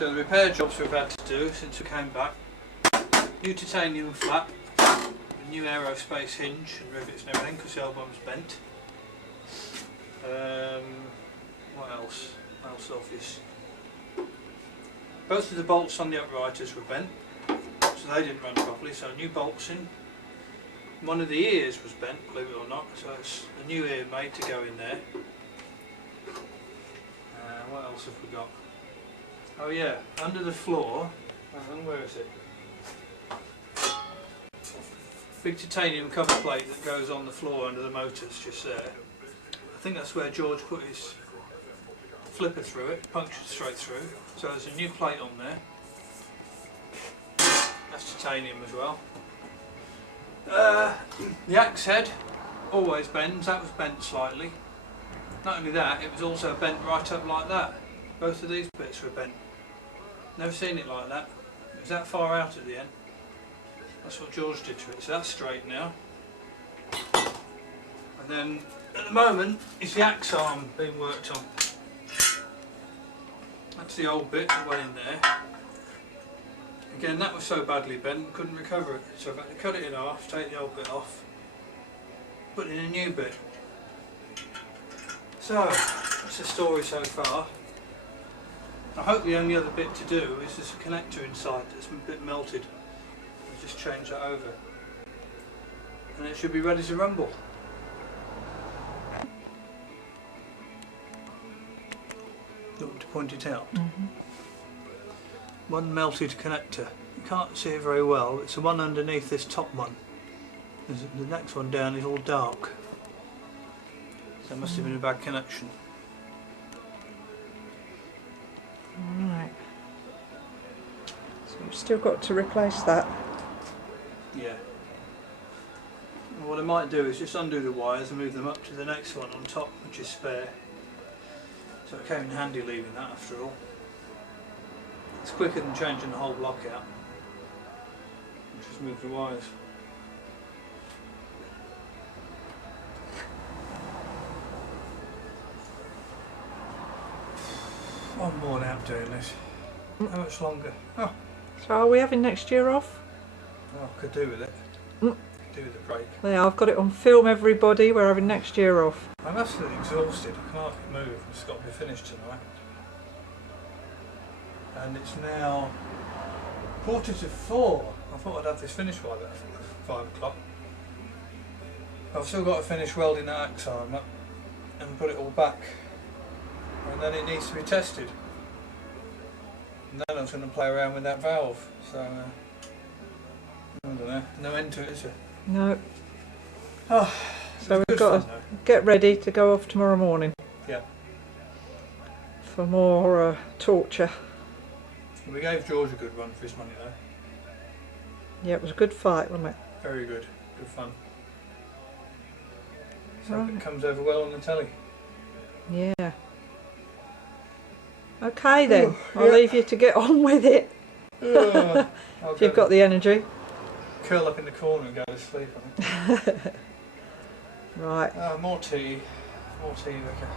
So the repair jobs we've had to do since we came back: new titanium flap, a new aerospace hinge and rivets and everything because the old one was bent. What else? What else obvious? Both of the bolts on the uprighters were bent, so they didn't run properly, so new bolts in. One of the ears was bent, believe it or not, so it's a new ear made to go in there. What else have we got? Oh yeah, under the floor, where is it? Big titanium cover plate that goes on the floor under the motors, just there. I think that's where George put his flipper through it, punctured straight through. So there's a new plate on there. That's titanium as well. The axe head always bends, that was bent slightly. Not only that, it was also bent right up like that. Both of these bits were bent. Never seen it like that. It was that far out at the end. That's what George did to it, so that's straight now. And then at the moment is the axe arm being worked on. That's the old bit that went in there. Again, that was so badly bent, couldn't recover it. So I've had to cut it in half, take the old bit off, put in a new bit. So, that's the story so far. I hope the only other bit to do is there's a connector inside that's a bit melted. I'll just change that over. And it should be ready to rumble. You want me to point it out? Mm-hmm. One melted connector. You can't see it very well. It's the one underneath this top one. The next one down is all dark. There must have been a bad connection. Right. So we've still got to replace that. Yeah. And what I might do is just undo the wires and move them up to the next one on top, which is spare. So it came in handy leaving that after all. It's quicker than changing the whole block out. Just move the wires. I'm worn out doing this. How much longer? Oh. So are we having next year off? Oh, could do with it. Could do with a break. Yeah, I've got it on film, everybody. We're having next year off. I'm absolutely exhausted. I can't move. It's got to be finished tonight. And it's now 4:45. I thought I'd have this finished by about 5 o'clock. I've still got to finish welding that axe arm up and put it all back. And then it needs to be tested. And then I was going to play around with that valve. So, I don't know. No end to it, is there? No. Oh, so we've got to get ready to go off tomorrow morning. Yeah. For more torture. We gave George a good run for his money though. Yeah, it was a good fight, wasn't it? Very good. Good fun. So Right. it comes over well on the telly. Yeah. Okay then, I'll yeah. leave you to get on with it. If you've got the energy. Curl up in the corner and go to sleep, I think. Right. More tea, Rebecca.